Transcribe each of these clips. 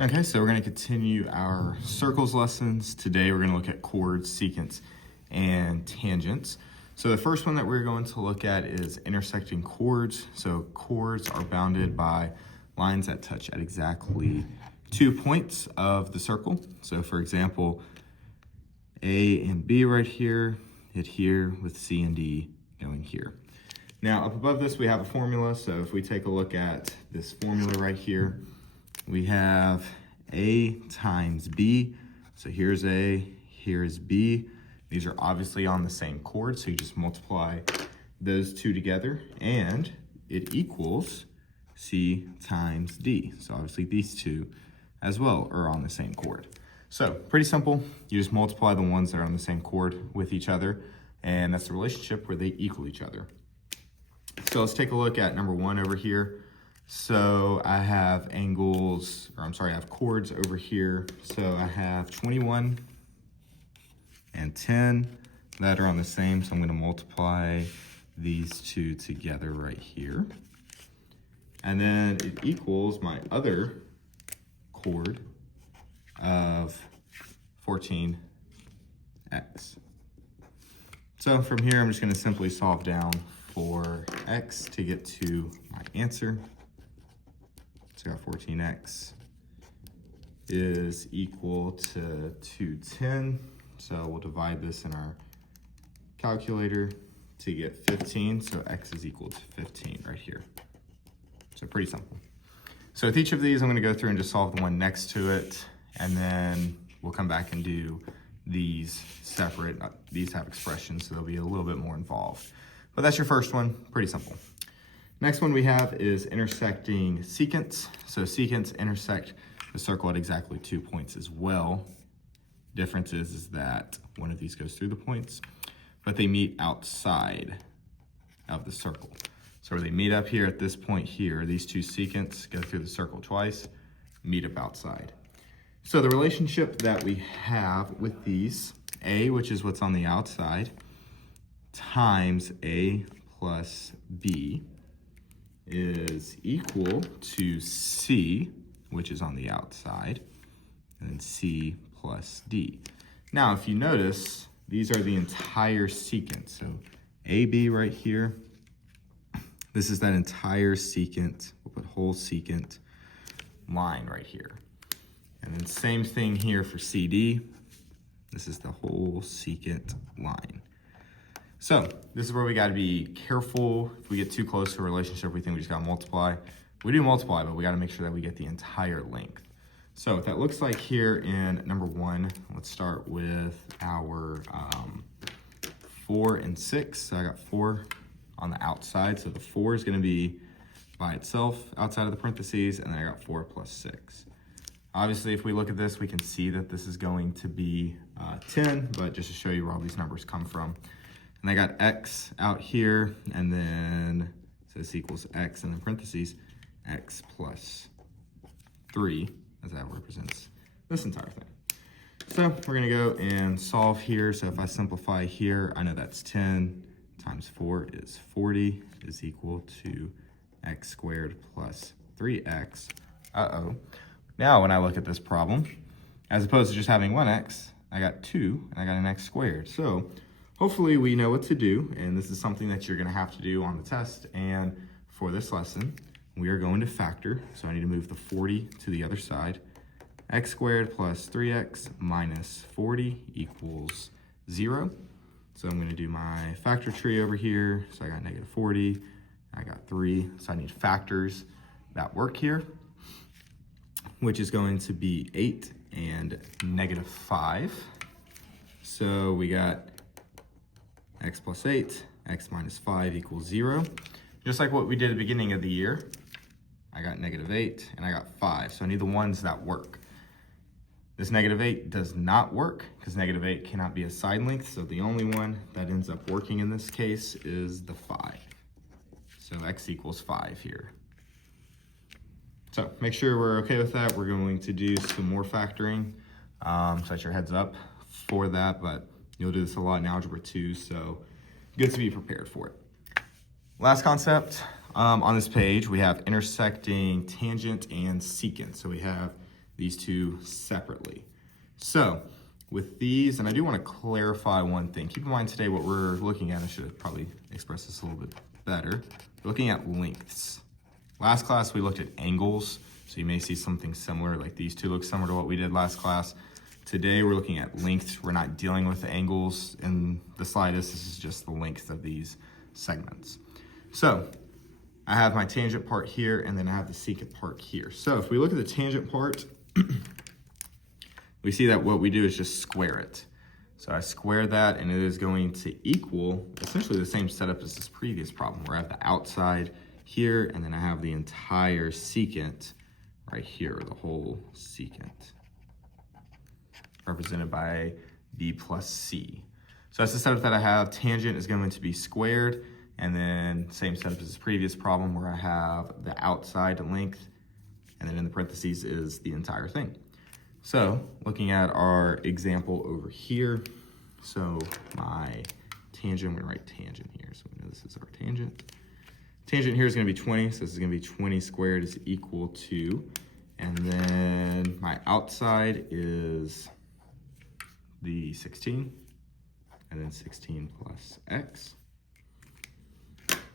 Okay, so we're going to continue our circles lessons. Today we're going to look at chords, secants, and tangents. So the first one that we're going to look at is intersecting chords. So chords are bounded by lines that touch at exactly 2 points of the circle. So for example, A and B right here hit here with C and D going here. Now up above this we have a formula. So if we take a look at this formula right here, we have A times B. So here's A, here's B. These are obviously on the same chord, so you just multiply those two together and it equals C times D. So obviously these two as well are on the same chord. So pretty simple. You just multiply the ones that are on the same chord with each other, and that's the relationship where they equal each other. So let's take a look at number one over here. So I have I have chords over here. So I have 21 and 10 that are on the same. So I'm going to multiply these two together right here. And then it equals my other chord of 14x. So from here, I'm just going to simply solve down for x to get to my answer. So I got 14x is equal to 210. So we'll divide this in our calculator to get 15. So x is equal to 15 right here. So pretty simple. So with each of these, I'm gonna go through and just solve the one next to it. And then we'll come back and do these separate. These have expressions, so they'll be a little bit more involved. But that's your first one, pretty simple. Next one we have is intersecting secants. So secants intersect the circle at exactly 2 points as well. Difference is that one of these goes through the points, but they meet outside of the circle. So where they meet up here at this point here, these two secants go through the circle twice, meet up outside. So the relationship that we have with these, A, which is what's on the outside, times A plus B, is equal to C, which is on the outside, and then C plus D. Now, if you notice, these are the entire secant. So AB right here, this is that entire secant. We'll put whole secant line right here. And then same thing here for CD. This is the whole secant line. So this is where we got to be careful. If we get too close to a relationship, we think we just got to multiply. We do multiply, but we got to make sure that we get the entire length. So what that looks like here in number one, let's start with our 4 and 6. So I got 4 on the outside. So the 4 is going to be by itself outside of the parentheses, and then I got 4 plus 6. Obviously, if we look at this, we can see that this is going to be 10, but just to show you where all these numbers come from. And I got x out here, and then so this equals x, and then parentheses, x plus 3, as that represents this entire thing. So we're gonna go and solve here. So if I simplify here, I know that's 10 times 4 is 40 is equal to x squared plus 3x. Now when I look at this problem, as opposed to just having 1x, I got 2 and I got an x squared. So hopefully we know what to do, and this is something that you're gonna have to do on the test. And for this lesson, we are going to factor. So I need to move the 40 to the other side. X squared plus 3x minus 40 equals 0. So I'm gonna do my factor tree over here. So I got negative 40, I got 3. So I need factors that work here, which is going to be 8 and negative 5. So we got x plus 8, x minus 5 equals 0. Just like what we did at the beginning of the year, I got negative 8 and I got 5. So I need the ones that work. This negative 8 does not work because negative 8 cannot be a side length. So the only one that ends up working in this case is the 5. So x equals 5 here. So make sure we're okay with that. We're going to do some more factoring. Set your heads up for that, but you'll do this a lot in Algebra 2, so good to be prepared for it. Last concept on this page, we have intersecting tangent and secant. So we have these two separately. So with these, and I do want to clarify one thing. Keep in mind today what we're looking at, I should have probably expressed this a little bit better. We're looking at lengths. Last class we looked at angles, so you may see something similar, like these two look similar to what we did last class. Today we're looking at lengths. We're not dealing with the angles in the slightest. This is just the length of these segments. So I have my tangent part here, and then I have the secant part here. So if we look at the tangent part, we see that what we do is just square it. So I square that, and it is going to equal essentially the same setup as this previous problem, where I have the outside here, and then I have the entire secant right here, the whole secant, represented by B plus C. So that's the setup that I have. Tangent is going to be squared, and then same setup as this previous problem where I have the outside length, and then in the parentheses is the entire thing. So looking at our example over here, so my tangent, I'm gonna write tangent here, so we know this is our tangent. Tangent here is gonna be 20, so this is gonna be 20 squared is equal to, and then my outside is the 16, and then 16 plus x.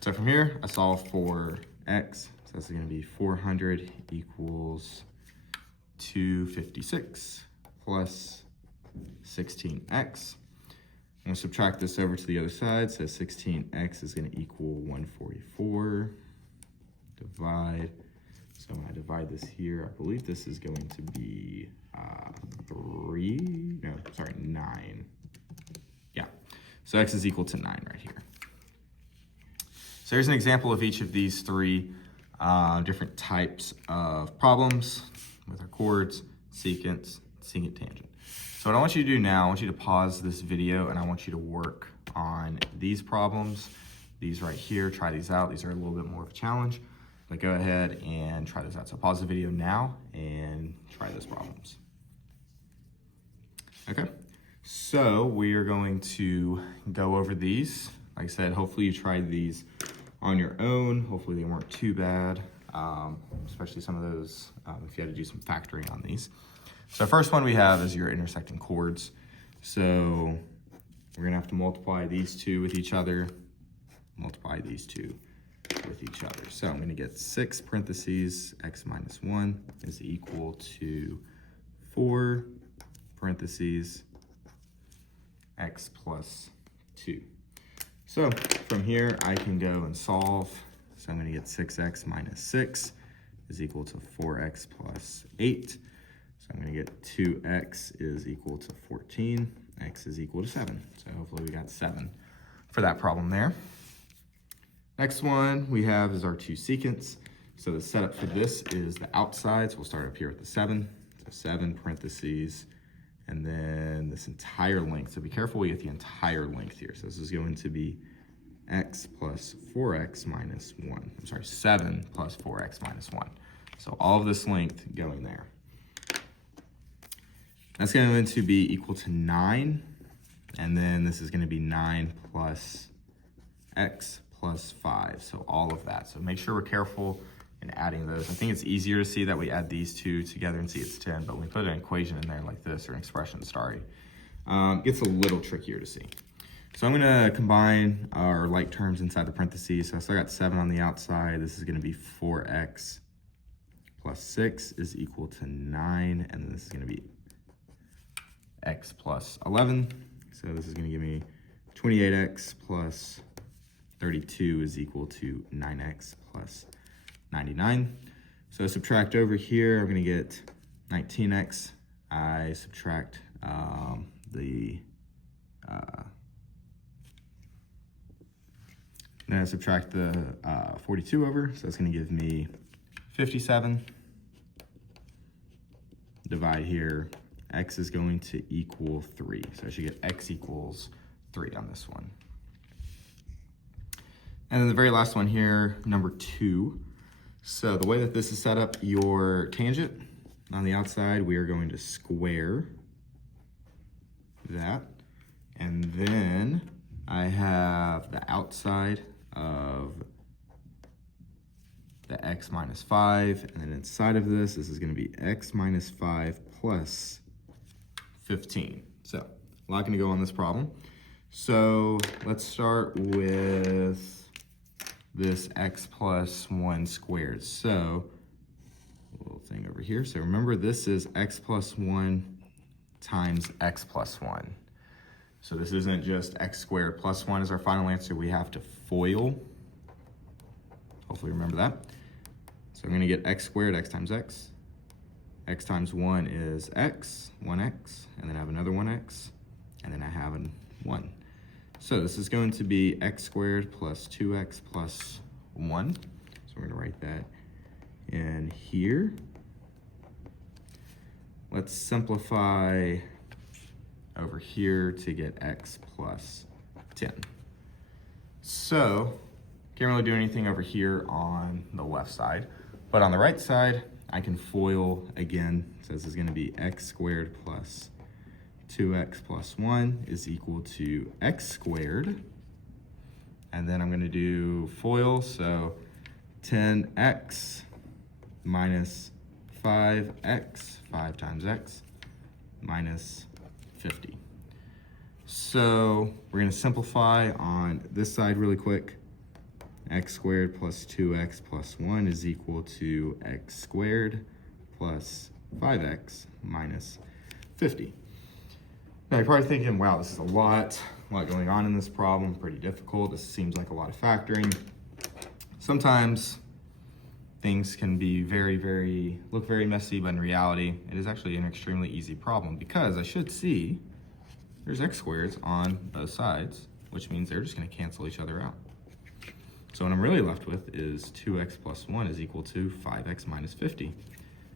So from here, I solve for x. So that's going to be 400 equals 256 plus 16x. I'm going to subtract this over to the other side. So 16x is going to equal 144. Divide. So when I divide this here, I believe this is going to be 9. Yeah. So x is equal to 9 right here. So here's an example of each of these three different types of problems with our chords, secants, secant tangent. So what I want you to do now, I want you to pause this video and I want you to work on these problems, these right here, try these out. These are a little bit more of a challenge, but go ahead and try this out. So pause the video now and try those problems. Okay, so we are going to go over these. Like I said, hopefully you tried these on your own. Hopefully they weren't too bad, especially some of those if you had to do some factoring on these. So first one we have is your intersecting chords. So we're gonna have to multiply these two with each other, multiply these two with each other. So I'm gonna get 6 parentheses, x minus 1 is equal to 4 parentheses, x plus 2. So from here, I can go and solve. So I'm gonna get 6x minus 6 is equal to 4x plus 8. So I'm gonna get 2x is equal to 14, x is equal to 7. So hopefully we got 7 for that problem there. Next one we have is our two secants. So the setup for this is the outside. So we'll start up here with the 7. So 7 parentheses, and then this entire length. So be careful we get the entire length here. So this is going to be x plus 4x minus 1. I'm sorry, 7 plus 4x minus 1. So all of this length going there. That's going to be equal to 9. And then this is going to be 9 plus x plus 5. So all of that. So make sure we're careful in adding those. I think it's easier to see that we add these two together and see it's 10, but when we put an equation in there like this, or an expression, sorry, it gets a little trickier to see. So I'm gonna combine our like terms inside the parentheses. So I still got 7 on the outside. This is gonna be 4x plus 6 is equal to 9, and then this is gonna be x plus 11. So this is gonna give me 28x plus 32 is equal to 9x plus 99. So subtract over here, I'm gonna get 19x. I subtract then I subtract the 42 over, so that's gonna give me 57. Divide here, x is going to equal 3. So I should get x equals 3 on this one. And then the very last one here, number 2. So the way that this is set up, your tangent on the outside, we are going to square that. And then I have the outside of the x minus 5, and then inside of this is going to be x minus 5 plus 15. So a lot going to go on this problem. So let's start with this x plus 1 squared. So a little thing over here. So remember, this is x plus 1 times x plus 1. So this isn't just x squared plus 1 is our final answer. We have to FOIL. Hopefully remember that. So I'm going to get x squared, x times x. X times 1 is x, 1x, and then I have another 1x, and then I have a 1. So this is going to be x squared plus 2x plus 1. So we're going to write that in here. Let's simplify over here to get x plus 10. So can't really do anything over here on the left side, but on the right side, I can FOIL again. So this is going to be x squared plus 2x plus 1 is equal to x squared. And then I'm going to do FOIL, so 10x minus 5x, 5 times x, minus 50. So we're going to simplify on this side really quick. X squared plus 2x plus 1 is equal to x squared plus 5x minus 50. Now you're probably thinking, wow, this is a lot going on in this problem, pretty difficult. This seems like a lot of factoring. Sometimes things can be look very messy, but in reality, it is actually an extremely easy problem because I should see there's x squareds on both sides, which means they're just gonna cancel each other out. So what I'm really left with is 2x plus 1 is equal to 5x minus 50. And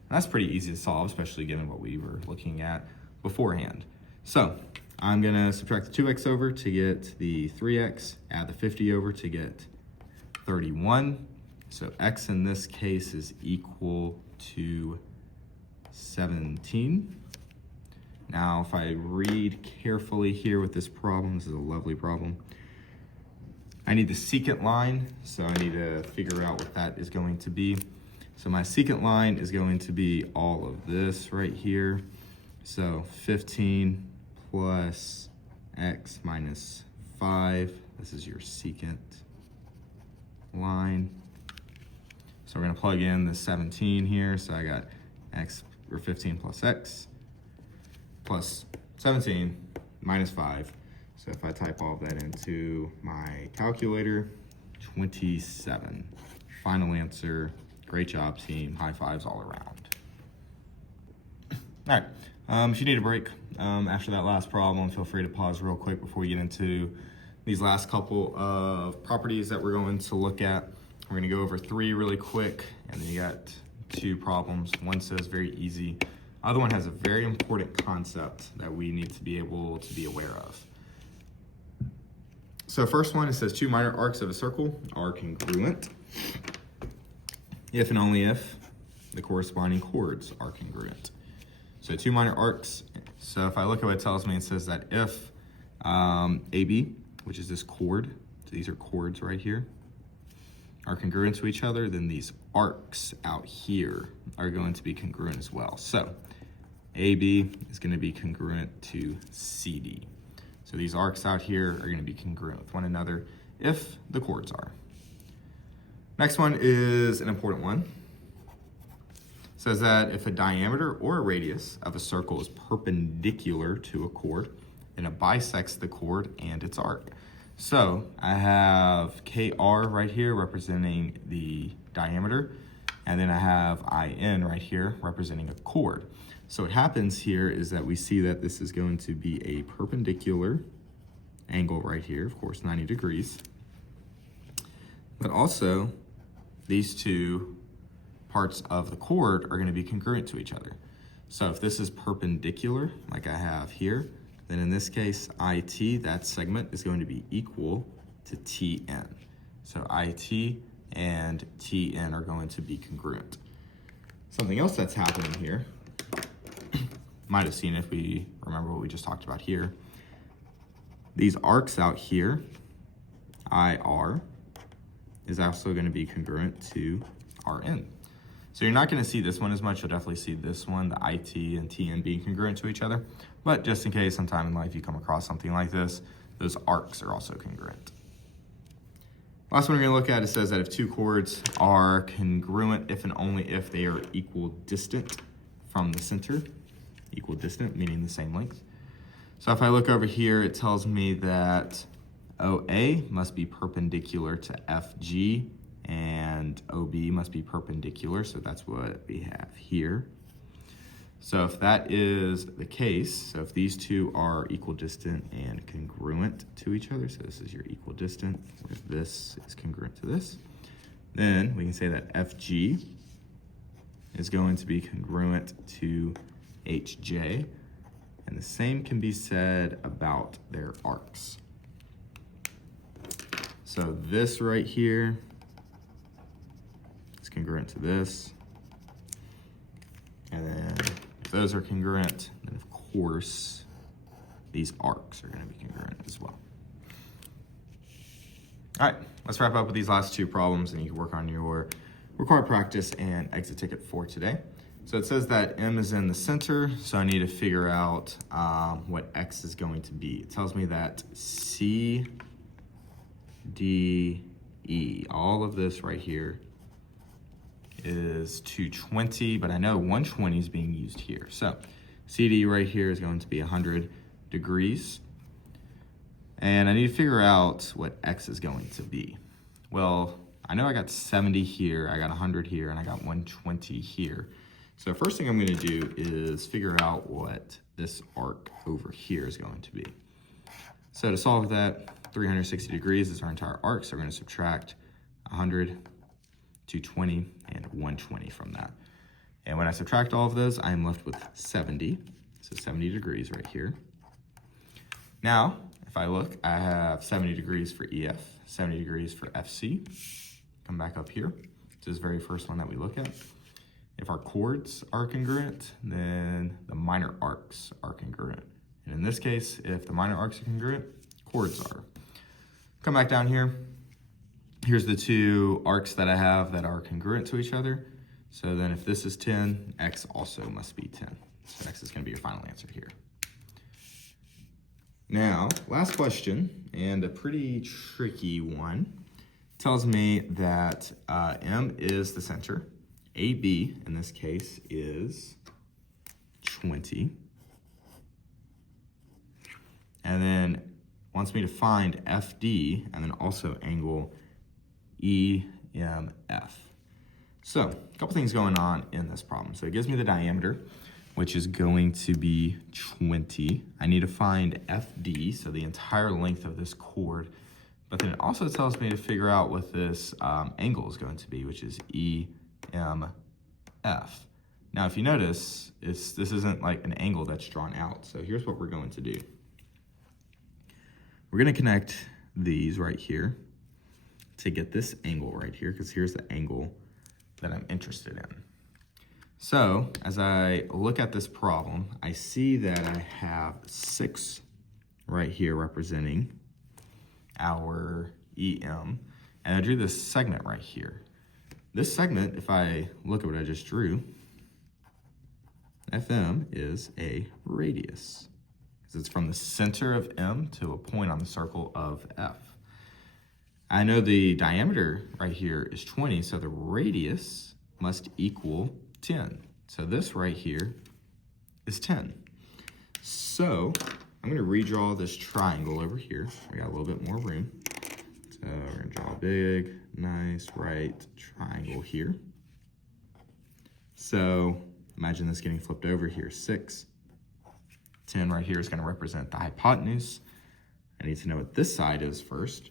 that's pretty easy to solve, especially given what we were looking at beforehand. So I'm going to subtract the 2x over to get the 3x, add the 50 over to get 31. So x in this case is equal to 17. Now, if I read carefully here with this problem, this is a lovely problem. I need the secant line, so I need to figure out what that is going to be. So my secant line is going to be all of this right here. So 15 plus x minus 5. This is your secant line. So we're going to plug in the 17 here. So I got x, or 15 plus x plus 17 minus 5. So if I type all of that into my calculator, 27. Final answer. Great job, team. High fives all around. All right. If you need a break after that last problem, feel free to pause real quick before we get into these last couple of properties that we're going to look at. We're going to go over 3 really quick, and then you got 2 problems. One says very easy. Other one has a very important concept that we need to be able to be aware of. So first one, it says 2 minor arcs of a circle are congruent if and only if the corresponding chords are congruent. So 2 minor arcs. So if I look at what it tells me, it says that if AB, which is this chord, so these are chords right here, are congruent to each other, then these arcs out here are going to be congruent as well. So AB is going to be congruent to CD. So these arcs out here are going to be congruent with one another if the chords are. Next one is an important one. It says that if a diameter or a radius of a circle is perpendicular to a chord, then it bisects the chord and its arc. So I have KR right here representing the diameter, and then I have IN right here representing a chord. So what happens here is that we see that this is going to be a perpendicular angle right here, of course, 90 degrees. But also, these 2 parts of the chord are going to be congruent to each other. So if this is perpendicular, like I have here, then in this case, IT, that segment, is going to be equal to TN. So IT and TN are going to be congruent. Something else that's happening here, might have seen if we remember what we just talked about here. These arcs out here, IR, is also going to be congruent to are in. So you're not going to see this one as much. You'll definitely see this one, the IT and TN being congruent to each other. But just in case sometime in life you come across something like this, those arcs are also congruent. Last one we're going to look at, it says that if two chords are congruent if and only if they are equidistant from the center. Equidistant, meaning the same length. So if I look over here, it tells me that OA must be perpendicular to FG and OB must be perpendicular. So that's what we have here. So if that is the case, so if these two are equidistant and congruent to each other, so this is your equidistant, where this is congruent to this, then we can say that FG is going to be congruent to HJ, and the same can be said about their arcs. So this right here is congruent to this, and then if those are congruent, then of course these arcs are going to be congruent as well. All right, let's wrap up with these last two problems, and you can work on your required practice and exit ticket for today. So it says that M is in the center, so I need to figure out what X is going to be. It tells me that C, D, E, all of this right here is 220, but I know 120 is being used here. So CD right here is going to be 100 degrees. And I need to figure out what X is going to be. Well, I know I got 70 here, I got 100 here, and I got 120 here. So first thing I'm going to do is figure out what this arc over here is going to be. So to solve that, 360 degrees is our entire arc, so we're going to subtract 100, 220, and 120 from that. And when I subtract all of those, I'm left with 70. So 70 degrees right here. Now, if I look, I have 70 degrees for EF, 70 degrees for FC. Come back up here to this very first one that we look at. If our chords are congruent, then the minor arcs are congruent. And in this case, if the minor arcs are congruent, chords are. Come back down here. Here's the two arcs that I have that are congruent to each other. So then if this is 10, X also must be 10. So X is going to be your final answer here. Now, last question, and a pretty tricky one, tells me that M is the center. AB, in this case, is 20. And then wants me to find FD, and then also angle EMF. So, a couple things going on in this problem. So it gives me the diameter, which is going to be 20. I need to find FD, so the entire length of this chord. But then it also tells me to figure out what this angle is going to be, which is EMF. Now, if you notice, this isn't like an angle that's drawn out. So here's what we're going to do. We're going to connect these right here to get this angle right here, because here's the angle that I'm interested in. So as I look at this problem, I see that I have 6 right here representing our EM, and I drew this segment right here. This segment, if I look at what I just drew, FM is a radius, because it's from the center of M to a point on the circle of F. I know the diameter right here is 20, so the radius must equal 10. So this right here is 10. So I'm going to redraw this triangle over here. I got a little bit more room. So we're going to draw a big, nice, right triangle here. So imagine this getting flipped over here. 6. 10 right here is going to represent the hypotenuse. I need to know what this side is first.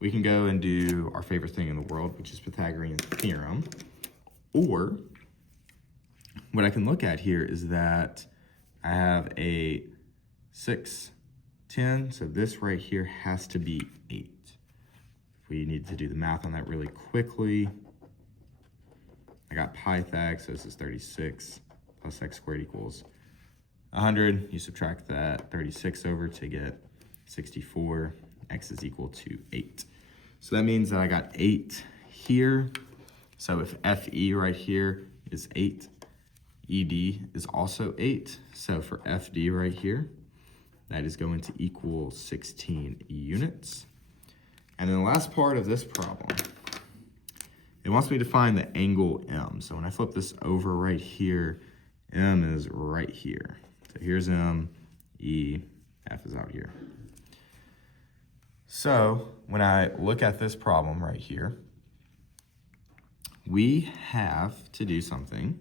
We can go and do our favorite thing in the world, which is Pythagorean theorem. Or what I can look at here is that I have a 6, 10, so this right here has to be 8. We need to do the math on that really quickly. I got Pythag, so this is 36 plus x squared equals 100. You subtract that 36 over to get 64. X is equal to 8. So that means that I got 8 here. So if FE right here is 8, ED is also 8. So for FD right here, that is going to equal 16 units. And then the last part of this problem, it wants me to find the angle M. So when I flip this over right here, M is right here. So here's M, E, F is out here. So when I look at this problem right here, we have to do something.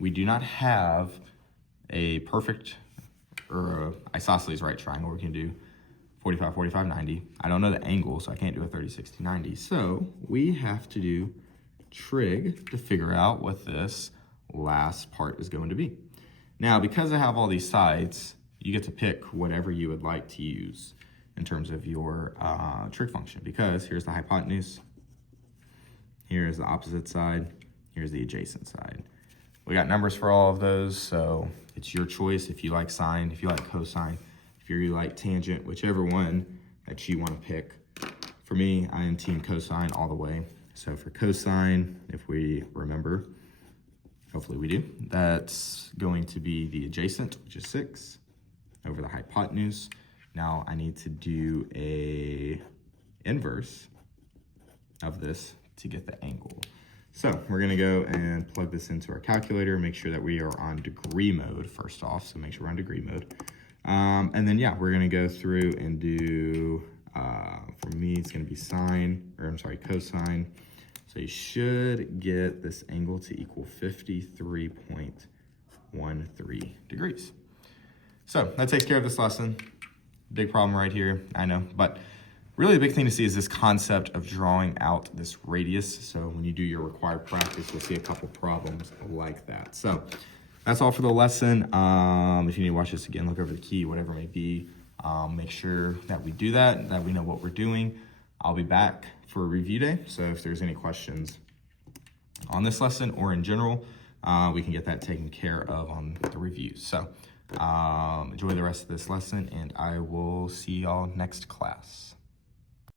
We do not have a perfect or a isosceles right triangle. We can do 45, 45, 90. I don't know the angle, so I can't do a 30, 60, 90. So we have to do trig to figure out what this last part is going to be. Now, because I have all these sides, you get to pick whatever you would like to use in terms of your trig function, because here's the hypotenuse, here's the opposite side, here's the adjacent side. We got numbers for all of those, so it's your choice if you like sine, if you like cosine, if you like tangent, whichever one that you want to pick. For me, I am team cosine all the way. So for cosine, if we remember, hopefully we do, that's going to be the adjacent, which is 6, over the hypotenuse. Now I need to do a inverse of this to get the angle. So we're gonna go and plug this into our calculator, make sure that we are on degree mode first off. So make sure we're on degree mode. And then yeah, we're gonna go through and do, for me, it's gonna be cosine. So you should get this angle to equal 53.13 degrees. So that takes care of this lesson. Big problem right here, I know, but really the big thing to see is this concept of drawing out this radius. So when you do your required practice, you'll see a couple problems like that. So that's all for the lesson. If you need to watch this again, look over the key, whatever it may be. Make sure that we do that we know what we're doing. I'll be back for a review day. So if there's any questions on this lesson or in general, we can get that taken care of on the reviews. So enjoy the rest of this lesson, and I will see y'all next class.